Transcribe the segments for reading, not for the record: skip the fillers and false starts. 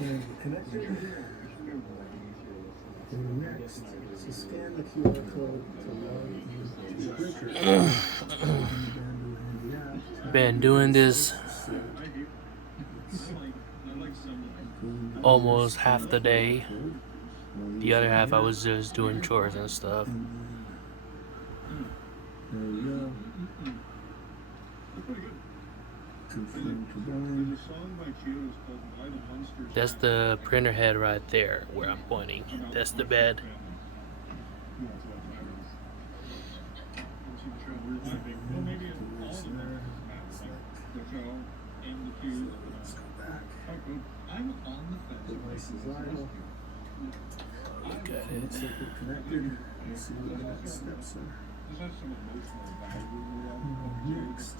And connected. And next, so scan the QR code to log into the printer. Been doing this almost half the day. The other half I was just doing chores and stuff. There we go. That's the printer head right there where I'm pointing. That's the bed. Let's go back. Device is idle. Look at it. Connected. Let's see what the next steps are. Next.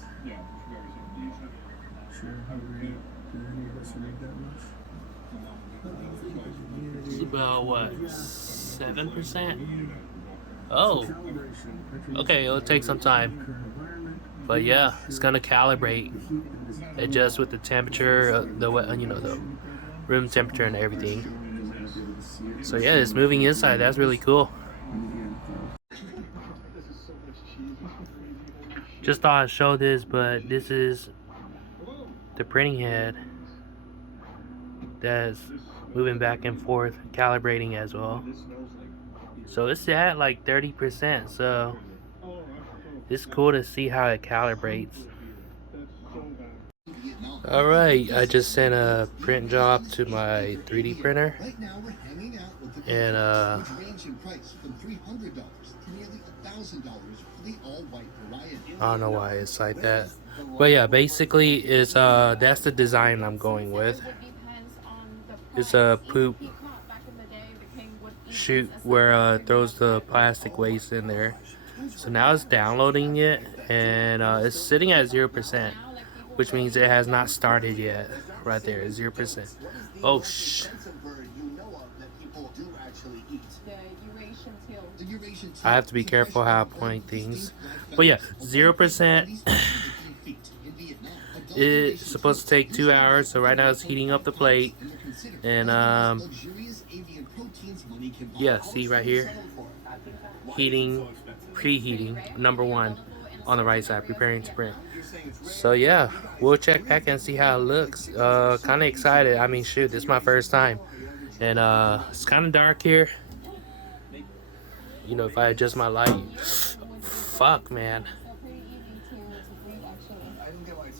Sure, did any of us read that much? It's about what? 7%? Oh. Okay, it'll take some time. But yeah, it's gonna calibrate. Adjust with the temperature, the room temperature and everything. So yeah, it's moving inside. That's really cool. Just thought I'd show this, but this is the printing head that's moving back and forth, calibrating as well. So it's at like 30%, so it's cool to see how it calibrates. Alright, I just sent a print job to my 3D printer, and I don't know why it's like that, but yeah, basically it's that's the design I'm going with. It's a poop chute where it throws the plastic waste in there. So now it's downloading it, and it's sitting at 0%, which means it has not started yet. Right there, 0%. Oh shh. I have to be careful how I point things. But yeah, 0%. It's supposed to take 2 hours, so right now it's heating up the plate. And yeah, see right here, heating, preheating, number 1 on the right side, preparing to print. So yeah, we'll check back and see how it looks. Kind of excited. I mean, shoot, this is my first time, and it's kind of dark here. You know, if I adjust my light, fuck, man.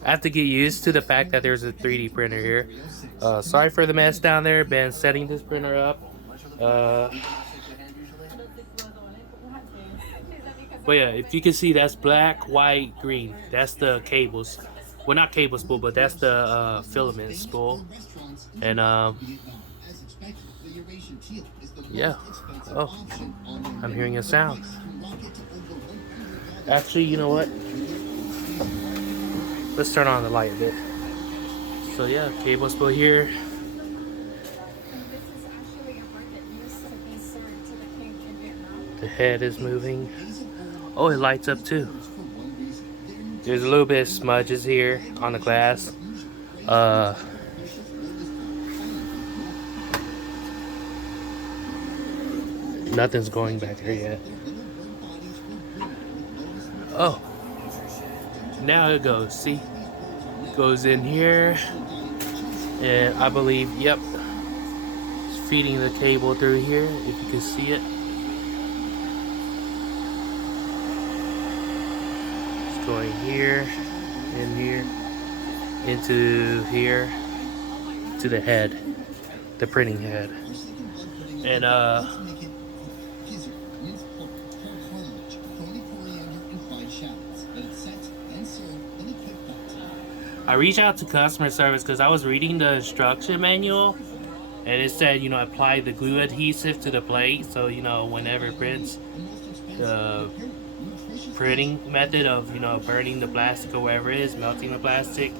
I have to get used to the fact that there's a 3D printer here. Sorry for the mess down there. Been setting this printer up. But yeah, if you can see, that's black, white, green. That's the cables. Well, not cable spool, but that's the filament spool. And yeah. Oh, I'm hearing a sound. Actually, you know what? Let's turn on the light a bit. So yeah, cable spool here. The head is moving. Oh, it lights up too. There's a little bit of smudges here on the glass. Nothing's going back there yet. Oh, now it goes. See, goes in here, and I believe, yep, it's feeding the cable through here. If you can see it. Going here, in here, into here, to the head, the printing head. And I reached out to customer service because I was reading the instruction manual, and it said, you know, apply the glue adhesive to the plate, so you know, whenever it prints, the printing method of, you know, burning the plastic or whatever it is, melting the plastic,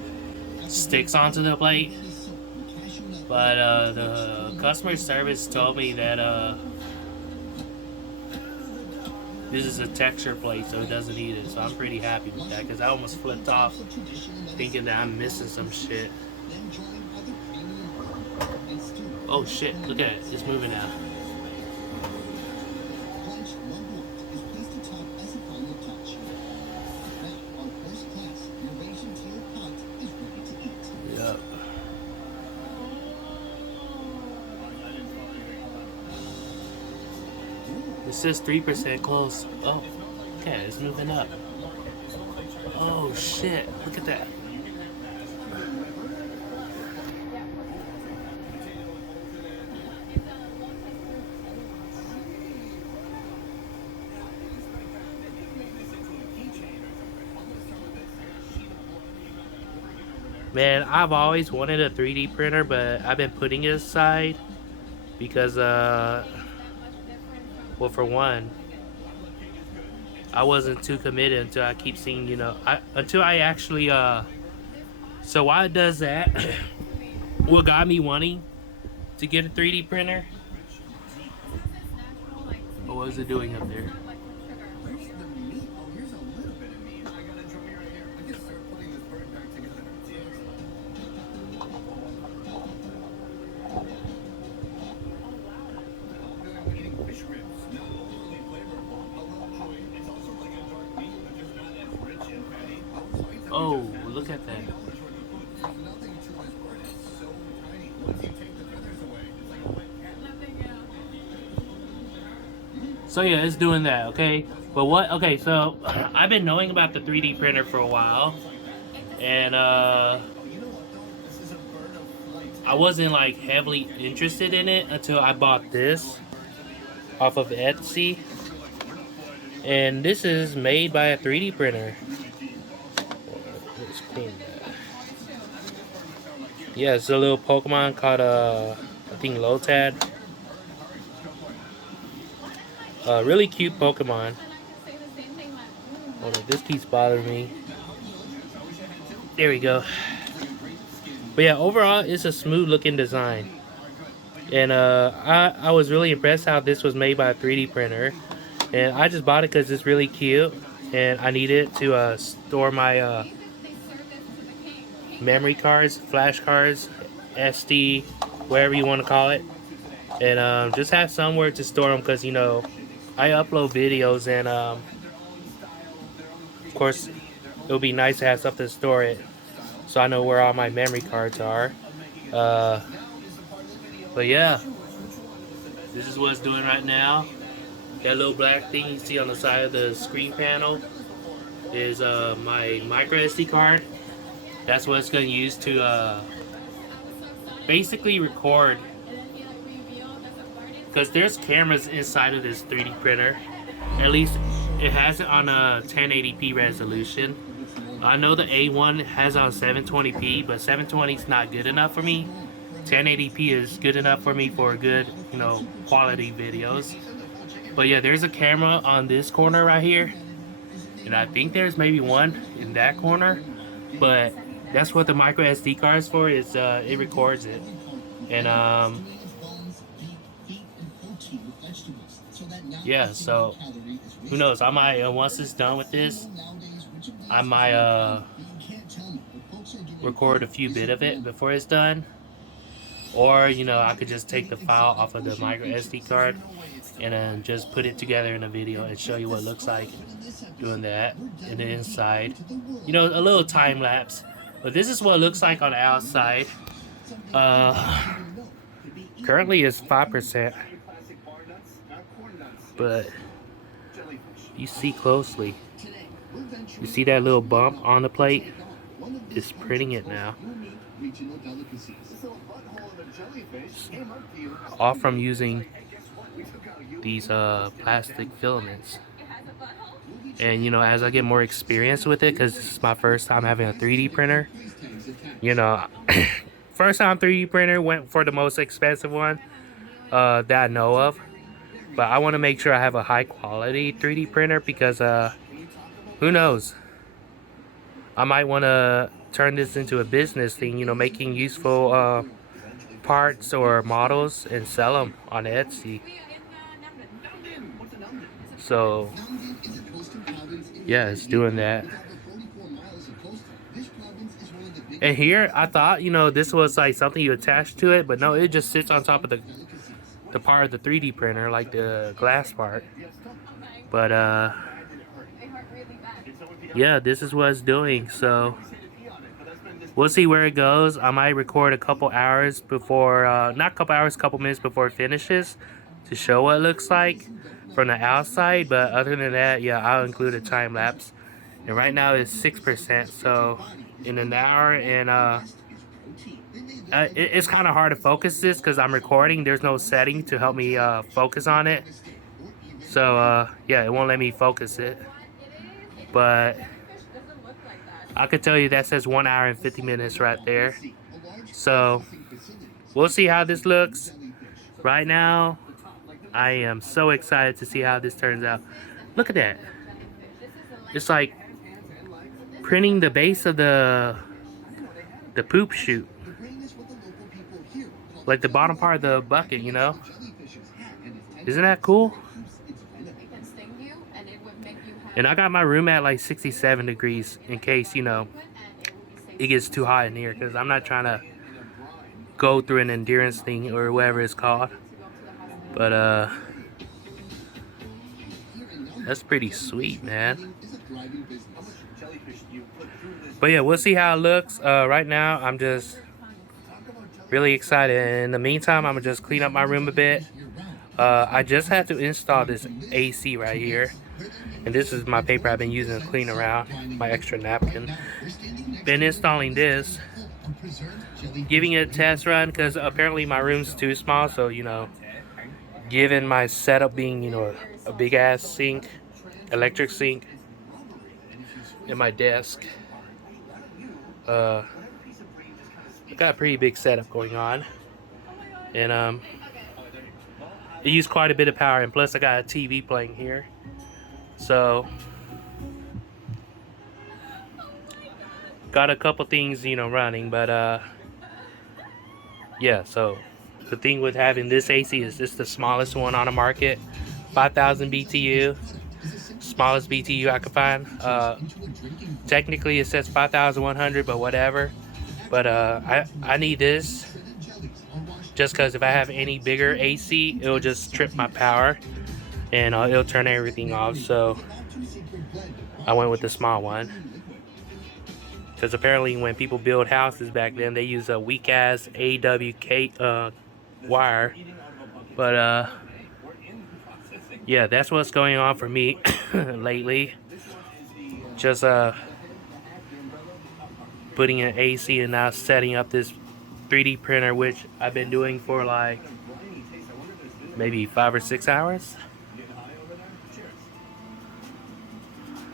sticks onto the plate. But the customer service told me that this is a texture plate, so it doesn't need it. So I'm pretty happy with that, because I almost flipped off thinking that I'm missing some shit. Oh shit, look at it, it's moving now. Yep. It says 3% close. Oh, okay, it's moving up. Oh shit, look at that. Man, I've always wanted a 3D printer, but I've been putting it aside because, well, for one, I wasn't too committed until I keep seeing, until I actually, so why it does that, what got me wanting to get a 3D printer? What was it doing up there? Oh, look at that. So yeah, it's doing that, okay? But what, okay, so I've been knowing about the 3D printer for a while. And I wasn't like heavily interested in it until I bought this off of Etsy. And this is made by a 3D printer. Let's clean that. Yeah, it's a little Pokemon called I think Lotad. Really cute Pokemon. Hold on, this keeps bothering me. There we go. But yeah, overall, it's a smooth looking design. And I was really impressed how this was made by a 3D printer. And I just bought it because it's really cute. And I need it to store my memory cards, flash cards, SD, whatever you want to call it. And just have somewhere to store them because, I upload videos and, of course, it would be nice to have something to store it so I know where all my memory cards are. But yeah, this is what it's doing right now. That little black thing you see on the side of the screen panel is my micro SD card. That's what it's going to use to basically record, because there's cameras inside of this 3D printer. At least it has it on a 1080p resolution. I know the A1 has on 720p, but 720 is not good enough for me. 1080p is good enough for me for good, quality videos. But yeah, there's a camera on this corner right here, and I think there's maybe one in that corner. But that's what the micro SD card is for. Is it records it, and yeah. So who knows? I might once it's done with this, I might record a few bit of it before it's done. Or, I could just take the file off of the micro SD card and then just put it together in a video and show you what it looks like doing that. And the inside, a little time lapse. But this is what it looks like on the outside. Currently it's 5%. But you see closely. You see that little bump on the plate? It's printing it now. All from using these plastic filaments. And as I get more experience with it, because this is my first time having a 3D printer, first time 3D printer, went for the most expensive one that I know of. But I want to make sure I have a high quality 3D printer because who knows, I might want to turn this into a business thing, making useful parts or models and sell them on Etsy. So yeah, it's doing that. And here, I thought, you know, this was like something you attach to it, but no, it just sits on top of the part of the 3D printer, like the glass part. But yeah, this is what it's doing. So we'll see where it goes. I might record a couple hours before, not a couple hours, couple minutes before it finishes to show what it looks like from the outside. But other than that, yeah, I'll include a time lapse. And right now it's 6%. So in an hour and it's kind of hard to focus this because I'm recording. There's no setting to help me focus on it. So yeah, it won't let me focus it. But I could tell you that says 1 hour and 50 minutes right there. So we'll see how this looks. Right now, I am so excited to see how this turns out. Look at that. It's like printing the base of the poop chute. Like the bottom part of the bucket, you know? Isn't that cool? And I got my room at like 67 degrees in case, you know, it gets too hot in here because I'm not trying to go through an endurance thing or whatever it's called. But that's pretty sweet, man. But yeah, we'll see how it looks. Right now, I'm just really excited. In the meantime, I'm gonna just clean up my room a bit. I just had to install this AC right here. And this is my paper I've been using to clean around, my extra napkin. Been installing this, giving it a test run because apparently my room's too small. So, you know, given my setup being, you know, a big ass sink, electric sink, and my desk, I got a pretty big setup going on. And it used quite a bit of power, and plus I got a TV playing here. So got a couple things, you know, running, but yeah, so the thing with having this AC is it's the smallest one on the market, 5,000 BTU, smallest BTU I could find. Technically it says 5,100, but whatever. But I need this just because if I have any bigger AC, it'll just trip my power and it'll turn everything off. So I went with the small one because apparently when people build houses back then, they use a weak ass AWK wire. But yeah, that's what's going on for me lately. Just putting an AC and now setting up this 3D printer, which I've been doing for like maybe 5 or 6 hours.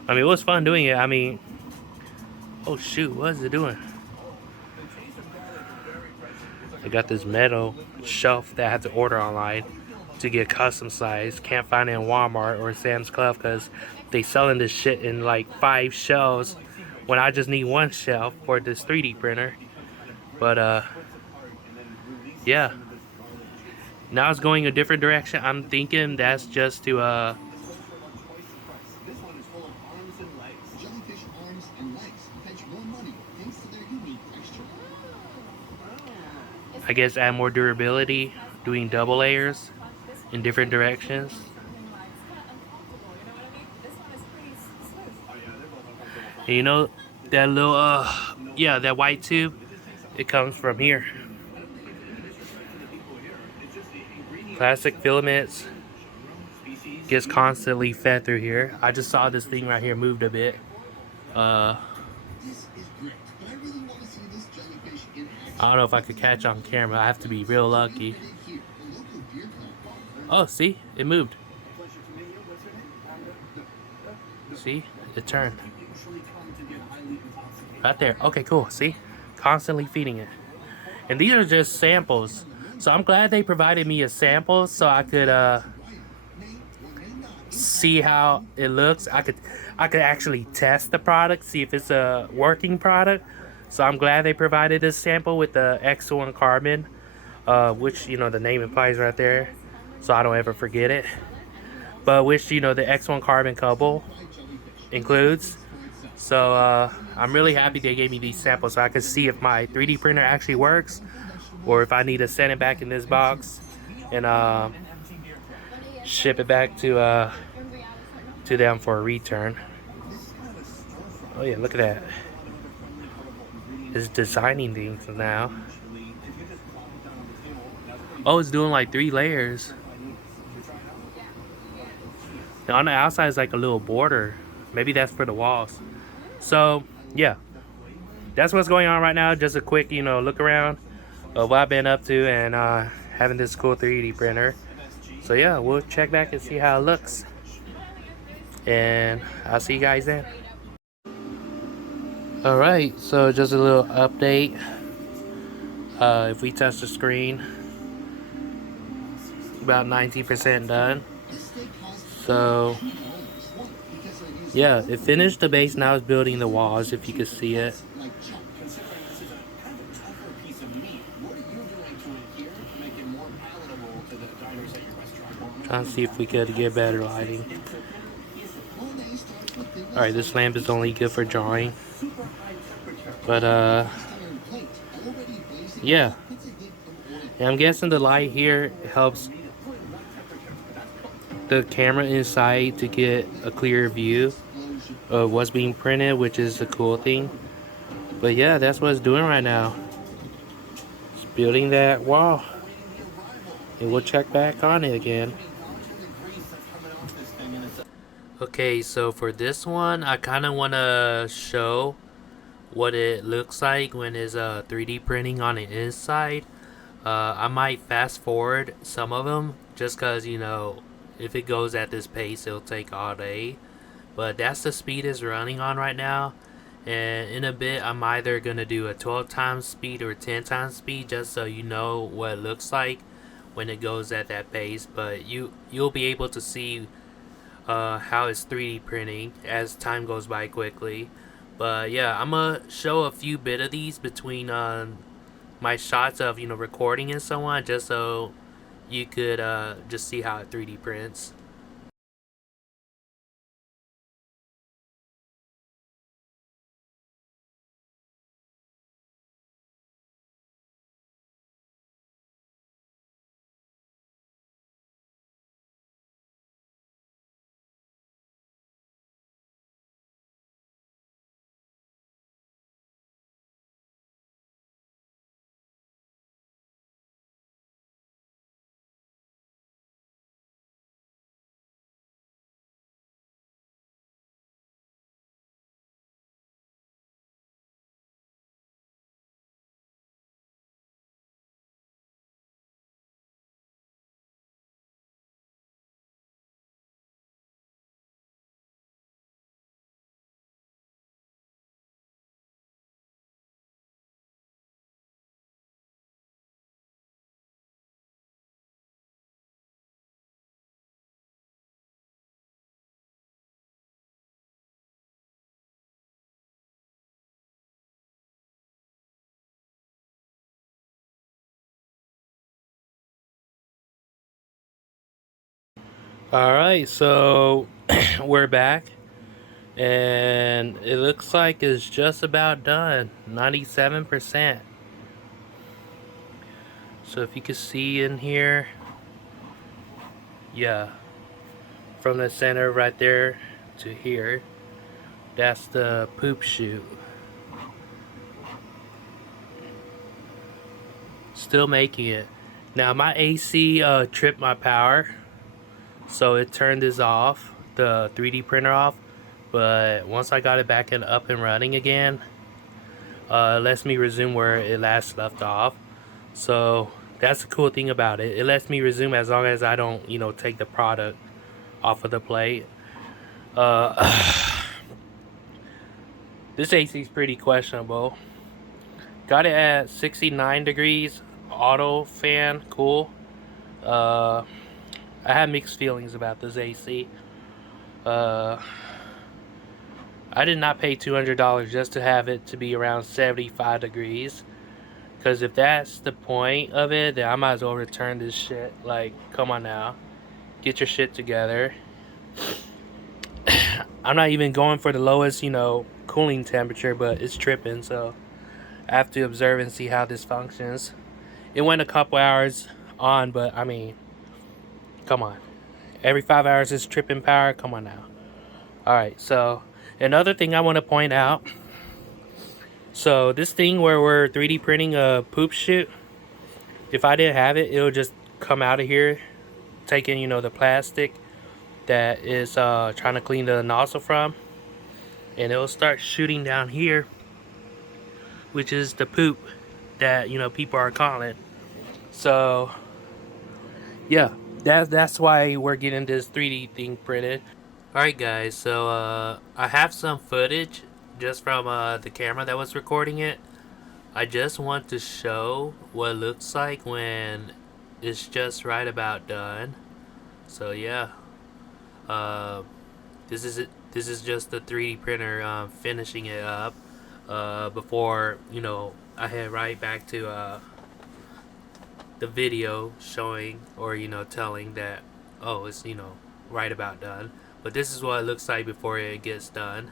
I mean, it was fun doing it. I mean, oh shoot, what is it doing? I got this metal shelf that I had to order online to get custom size. Can't find it in Walmart or Sam's Club because they selling this shit in like 5 shelves when I just need 1 shelf for this 3D printer. But yeah, now it's going a different direction. I'm thinking that's just to I guess add more durability, doing double layers in different directions. And you know that little yeah, that white tube, it comes from here. Plastic filaments gets constantly fed through here. I just saw this thing right here moved a bit. I don't know if I could catch on camera. I have to be real lucky. Oh, see? It moved. See? It turned. Right there. Okay, cool. See? Constantly feeding it. And these are just samples. So I'm glad they provided me a sample so I could see how it looks. I could actually test the product, see if it's a working product. So I'm glad they provided this sample with the X1 carbon, which, you know, the name implies right there, so I don't ever forget it. But which, you know, the X1 carbon couple includes. So I'm really happy they gave me these samples so I can see if my 3D printer actually works or if I need to send it back in this box and ship it back to them for a return. Oh yeah, look at that. It's designing things now. Oh, it's doing like 3 layers. And on the outside is like a little border. Maybe that's for the walls. So yeah, that's what's going on right now. Just a quick, look around of what I've been up to and having this cool 3D printer. So yeah, we'll check back and see how it looks. And I'll see you guys then. Alright, so just a little update. If we touch the screen, about 19% done. So yeah, it finished the base, now it's building the walls, if you can see it. Trying to see if we could get better lighting. Alright, this lamp is only good for drawing. But yeah. And I'm guessing the light here helps the camera inside to get a clearer view of what's being printed, which is the cool thing. But yeah, that's what it's doing right now. It's building that wall. And we'll check back on it again. Okay, so for this one, I kind of want to show what it looks like when it's 3D printing on the inside. I might fast forward some of them just because, if it goes at this pace, it'll take all day. But that's the speed it's running on right now. And in a bit, I'm either going to do a 12 times speed or 10 times speed just so you know what it looks like when it goes at that pace. But you'll be able to see how it's 3D printing as time goes by quickly. But yeah, I'm gonna show a few bit of these between my shots of recording and so on, just so you could just see how it 3D prints. Alright, so we're back. And it looks like it's just about done. 97%. So if you can see in here, yeah, from the center right there to here, that's the poop chute. Still making it. Now my AC tripped my power, so it turned this off, the 3D printer off. But once I got it back and up and running again, it lets me resume where it last left off. So that's the cool thing about it. It lets me resume as long as I don't, take the product off of the plate. This AC is pretty questionable. Got it at 69 degrees, auto fan, cool. I have mixed feelings about this AC. I did not pay $200 just to have it to be around 75 degrees. Because if that's the point of it, then I might as well return this shit. Like, come on now. Get your shit together. I'm not even going for the lowest, cooling temperature, but it's tripping, so I have to observe and see how this functions. It went a couple hours on, but I mean, come on. Every 5 hours is tripping power. Come on now. Alright, so another thing I want to point out. So this thing where we're 3D printing a poop chute, if I didn't have it, it'll just come out of here, taking, you know, the plastic that is trying to clean the nozzle from, and it'll start shooting down here, which is the poop that, you know, people are calling. So yeah, that's why we're getting this 3D thing printed. Alright guys, so I have some footage just from the camera that was recording it. I just want to show what it looks like when it's just right about done. So yeah, uh, this is it. This is just the 3D printer finishing it up before, you know, I head right back to the video showing, or, you know, telling that, oh, it's, you know, right about done. But this is what it looks like before it gets done.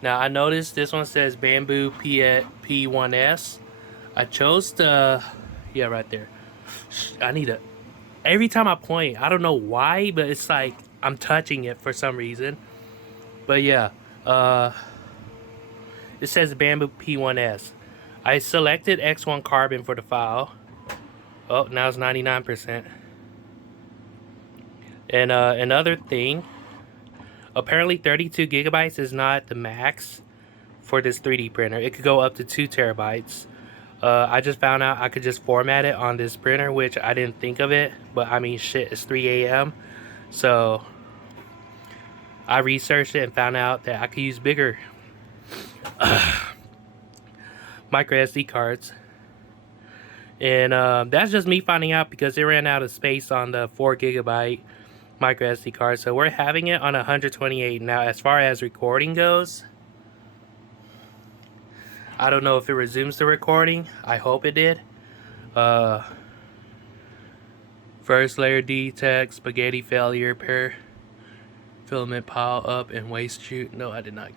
Now I noticed this one says Bamboo P1S. I chose the, yeah, right there. I need a, every time I point, I don't know why, but it's like I'm touching it for some reason. But yeah, it says Bamboo P1S. I selected X1 carbon for the file. Oh, now it's 99%. And another thing, apparently 32 gigabytes is not the max for this 3D printer. It could go up to 2 terabytes. I just found out I could just format it on this printer, which I didn't think of it. But I mean, shit, it's 3 a.m. So I researched it and found out that I could use bigger micro SD cards. And that's just me finding out because they ran out of space on the 4 gigabyte micro SD card. So we're having it on 128. Now, as far as recording goes, I don't know if it resumes the recording. I hope it did. First layer detect, spaghetti failure, pair filament pile up, and waste chute. No, I did not.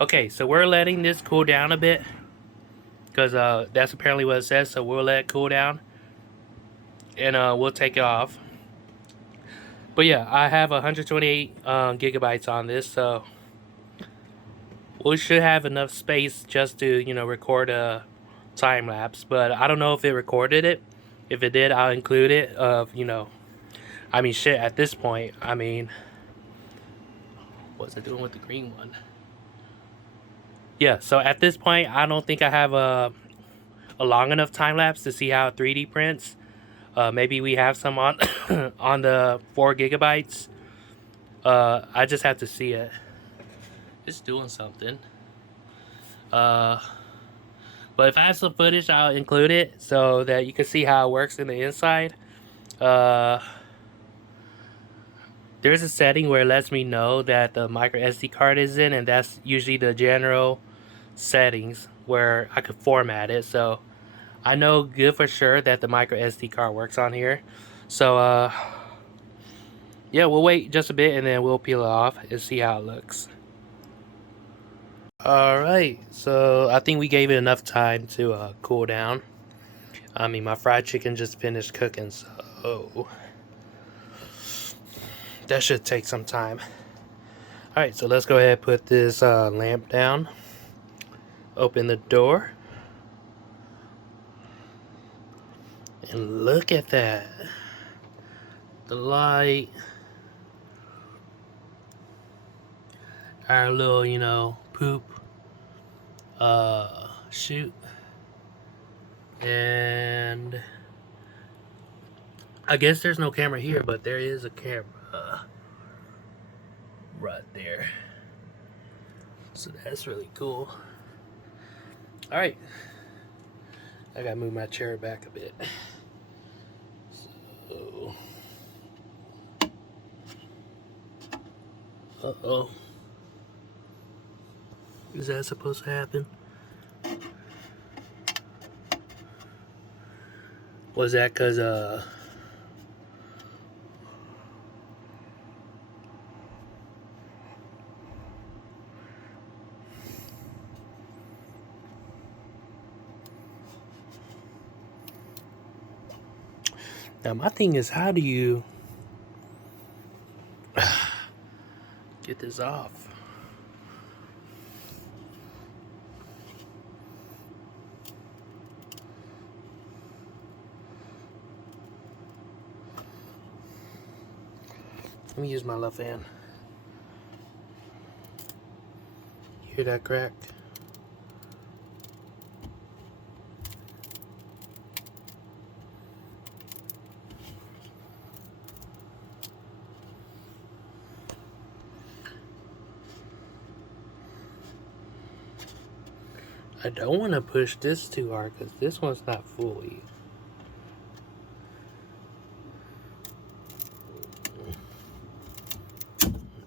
Okay, so we're letting this cool down a bit because that's apparently what it says. So we'll let it cool down, and we'll take it off. But yeah, I have 128 gigabytes on this, so we should have enough space just to, you know, record a time lapse. But I don't know if it recorded it. If it did, I'll include it. You know, I mean, shit. At this point, I mean, what's it doing with the green one? Yeah. So at this point, I don't think I have a long enough time lapse to see how it 3D prints. Maybe we have some on on the 4 gigabytes. I just have to see it. It's doing something. But if I have some footage, I'll include it so that you can see how it works in the inside. There's a setting where it lets me know that the micro SD card is in, and that's usually the general settings where I could format it. So I know good for sure that the micro SD card works on here. So yeah, we'll wait just a bit and then we'll peel it off and see how it looks. Alright, so I think we gave it enough time to cool down. I mean, my fried chicken just finished cooking, so that should take some time. Alright, so let's go ahead and put this lamp down. Open the door. And look at that. The light. our little, you know, poop chute. And I guess there's no camera here, but there is a camera right there. So that's really cool. Alright. I gotta move my chair back a bit. So. Uh-oh. Is that supposed to happen? Was that because, now my thing is, how do you get this off? Let me use my left hand. Hear that crack? I don't want to push this too hard because this one's not fully.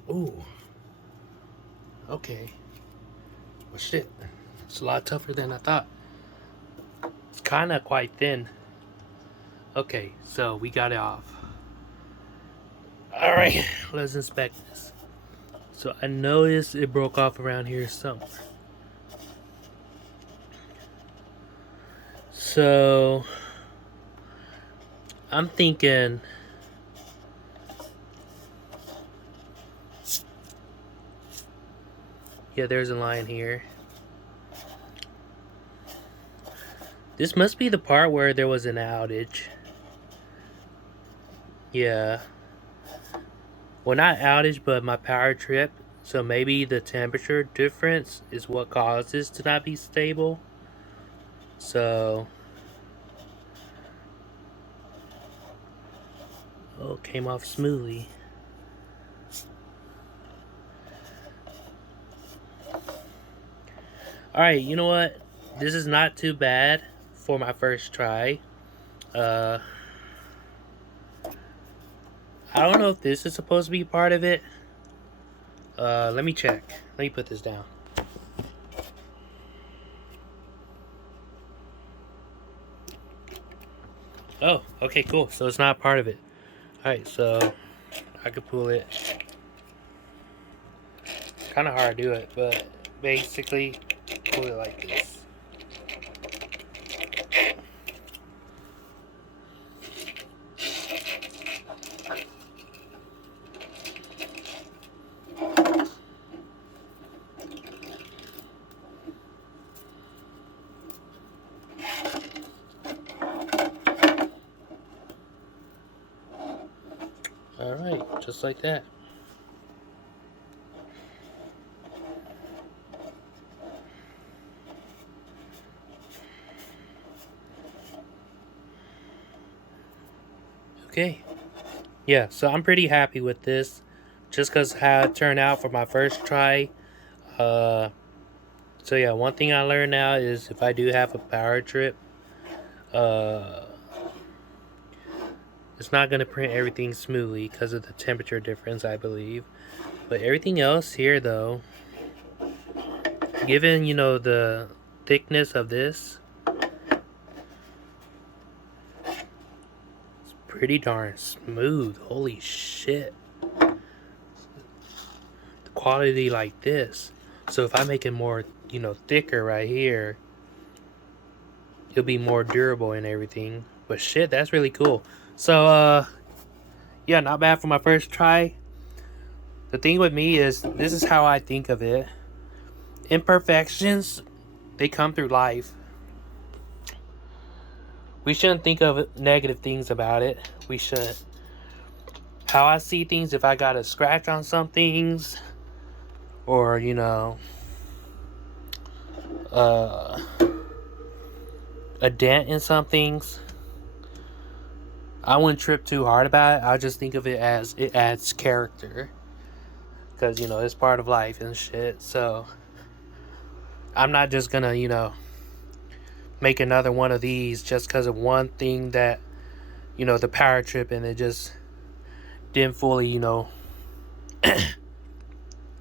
Ooh. Okay. Well, shit. It's a lot tougher than I thought. It's kind of quite thin. Okay, so we got it off. Alright, let's inspect this. So I noticed it broke off around here somewhere. So I'm thinking yeah, there's a line here. This must be the part where there was an outage. Yeah. Well, not outage, but my power trip. So maybe the temperature difference is what causes to not be stable. So, oh, it came off smoothly. Alright, you know what? This is not too bad for my first try. I don't know if this is supposed to be part of it. Let me check. Let me put this down. Oh, okay, cool. So it's not part of it. Alright, so I could pull it. Kind of hard to do it, but basically pull it like this. Alright, just like that. Okay. Yeah, so I'm pretty happy with this. Just because how it turned out for my first try. So yeah, one thing I learned now is if I do have a power trip, it's not going to print everything smoothly because of the temperature difference, I believe. But everything else here, though, given, you know, the thickness of this, it's pretty darn smooth. Holy shit. The quality like this. So if I make it more, you know, thicker right here, it'll be more durable and everything. But shit, that's really cool. So, yeah, not bad for my first try. The thing with me is, this is how I think of it. Imperfections, they come through life. We shouldn't think of negative things about it. We should. How I see things, if I got a scratch on some things, or you know, uh, a dent in some things, I wouldn't trip too hard about it. I just think of it as it adds character, because you know it's part of life and shit. So I'm not just gonna, you know, make another one of these just because of one thing that, you know, the power trip and it just didn't fully, you know,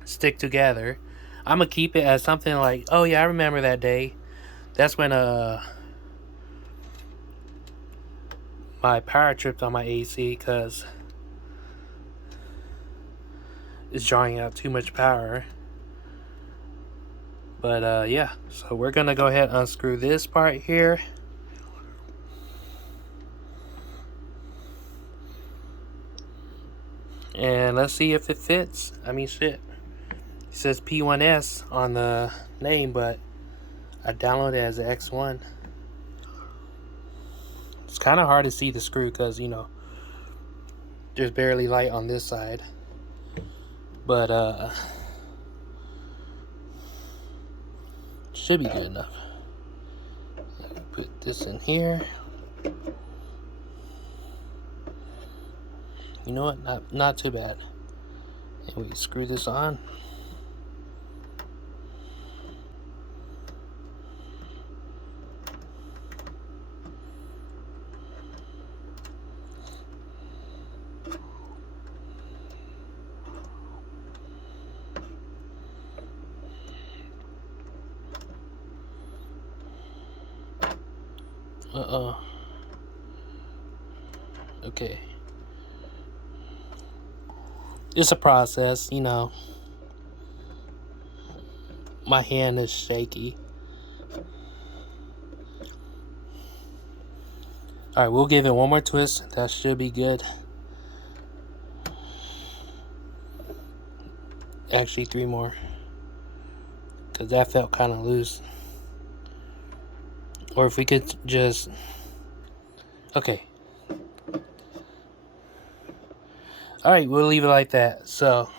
stick together. I'm gonna keep it as something like, oh yeah, I remember that day. That's when my power tripped on my AC because it's drawing out too much power. But yeah, so we're gonna go ahead and unscrew this part here. And let's see if it fits. I mean, shit. It says P1S on the name, but I downloaded it as an X1. It's kind of hard to see the screw because, you know, there's barely light on this side. But, should be good enough. Put this in here. You know what? Not too bad. And we screw this on. Okay. It's a process, you know. My hand is shaky. Alright, we'll give it one more twist. That should be good. Actually, 3 more. Because that felt kind of loose. Or if we could just... Okay. Alright, we'll leave it like that. So,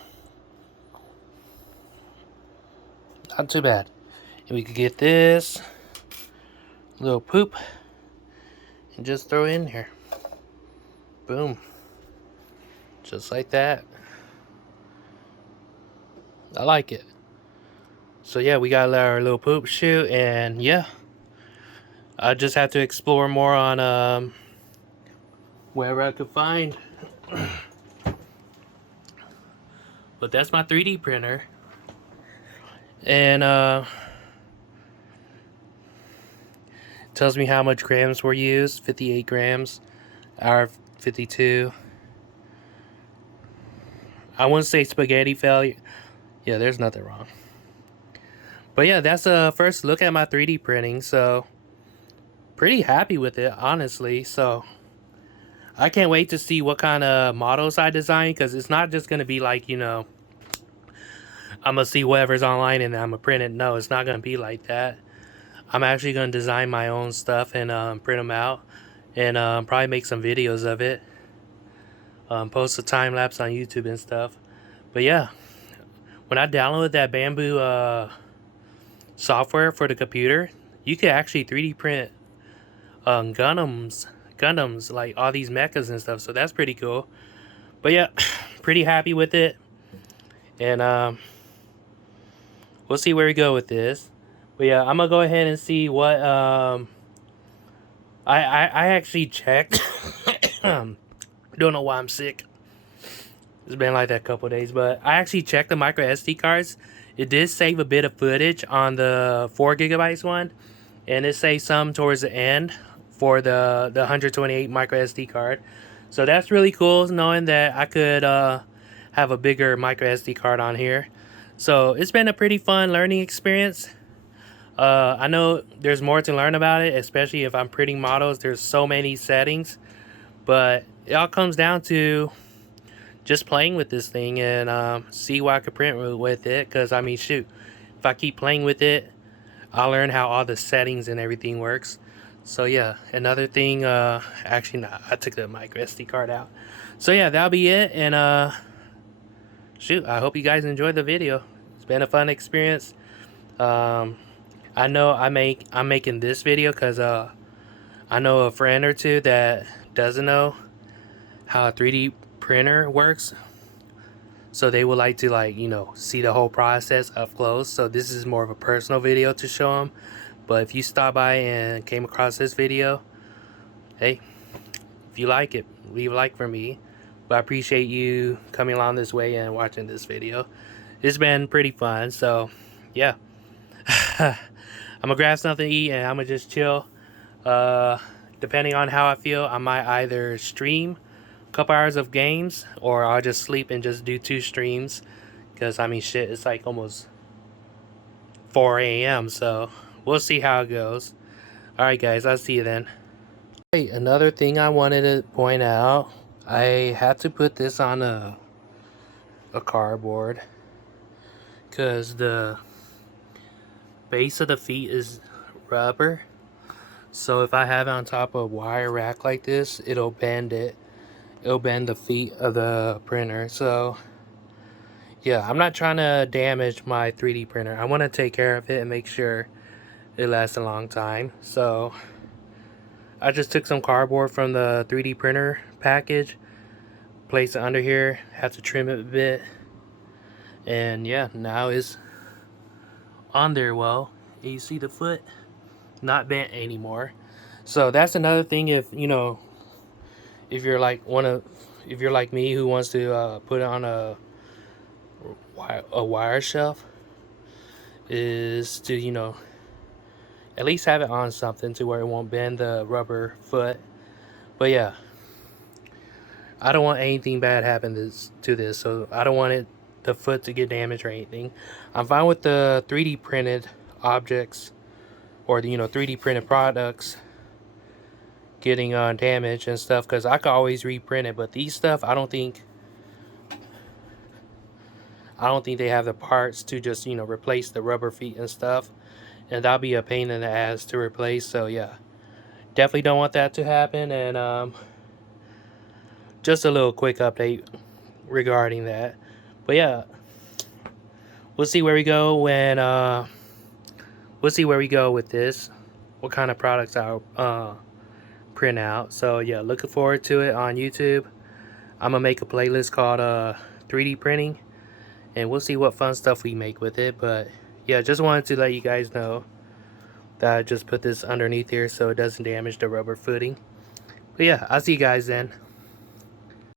not too bad. And we could get this little poop and just throw it in here. Boom. Just like that. I like it. So yeah, we got our little poop chute, and yeah, I just have to explore more on wherever I could find. But that's my 3D printer, and tells me how much grams were used. 58 grams, hour 52. I wouldn't say spaghetti failure. Yeah, there's nothing wrong. But yeah, that's a first look at my 3D printing. So pretty happy with it, honestly. So I can't wait to see what kind of models I design, because it's not just going to be like, you know, I'm going to see whatever's online and I'm going to print it. No, it's not going to be like that. I'm actually going to design my own stuff and print them out, and probably make some videos of it. Post a time lapse on YouTube and stuff. But yeah, when I downloaded that Bamboo software for the computer, you could actually 3D print Gundams, like all these mechas and stuff. So that's pretty cool. But yeah, pretty happy with it, and we'll see where we go with this. But yeah, I'm gonna go ahead and see what I actually checked. Don't know why I'm sick. It's been like that a couple days, but I actually checked the micro SD cards. It did save a bit of footage on the 4 gigabytes one, and it saved some towards the end for the 128 micro SD card. So that's really cool, knowing that I could have a bigger micro SD card on here. So it's been a pretty fun learning experience. I know there's more to learn about it, especially if I'm printing models. There's so many settings, but it all comes down to just playing with this thing and see what I could print with it. Because I mean, shoot, if I keep playing with it, I'll learn how all the settings and everything works. So yeah, another thing, actually no, I took the micro SD card out. So yeah, that'll be it, and shoot, I hope you guys enjoyed the video. been a fun experience. I know I'm making this video because I know a friend or two that doesn't know how a 3D printer works, so they would like to, like, you know, see the whole process up close. So this is more of a personal video to show them. But if you stop by and came across this video, hey, if you like it, leave a like for me. But I appreciate you coming along this way and watching this video. It's been pretty fun. So yeah. I'm gonna grab something to eat and I'm gonna just chill. Depending on how I feel, I might either stream a couple hours of games, or I'll just sleep and just do 2 streams. Because I mean, shit, it's like almost 4 a.m. So we'll see how it goes. Alright guys, I'll see you then. Hey, another thing I wanted to point out, I had to put this on a cardboard because the base of the feet is rubber. So if I have it on top of a wire rack like this, it'll bend it. It'll bend the feet of the printer. So yeah, I'm not trying to damage my 3D printer. I want to take care of it and make sure it lasts a long time. So I just took some cardboard from the 3D printer package, placed it under here, have to trim it a bit, and yeah, now it's on there well. You see the foot not bent anymore. So that's another thing. If you know, if you're like if you're like me who wants to put it on a wire shelf, is to, you know, at least have it on something to where it won't bend the rubber foot. But yeah, I don't want anything bad happen to this, so I don't want the foot to get damaged or anything. I'm fine with the 3D printed objects, or the, you know, 3D printed products getting damaged and stuff, because I could always reprint it. But these stuff, I don't think they have the parts to just, you know, replace the rubber feet and stuff, and that'll be a pain in the ass to replace. So yeah, definitely don't want that to happen. And just a little quick update regarding that. But yeah, we'll see where we go when we'll see where we go with this, what kind of products I'll print out. So yeah, looking forward to it on YouTube. I'm gonna make a playlist called 3D printing, and we'll see what fun stuff we make with it. But yeah, just wanted to let you guys know that I just put this underneath here so it doesn't damage the rubber footing. But yeah, I'll see you guys then.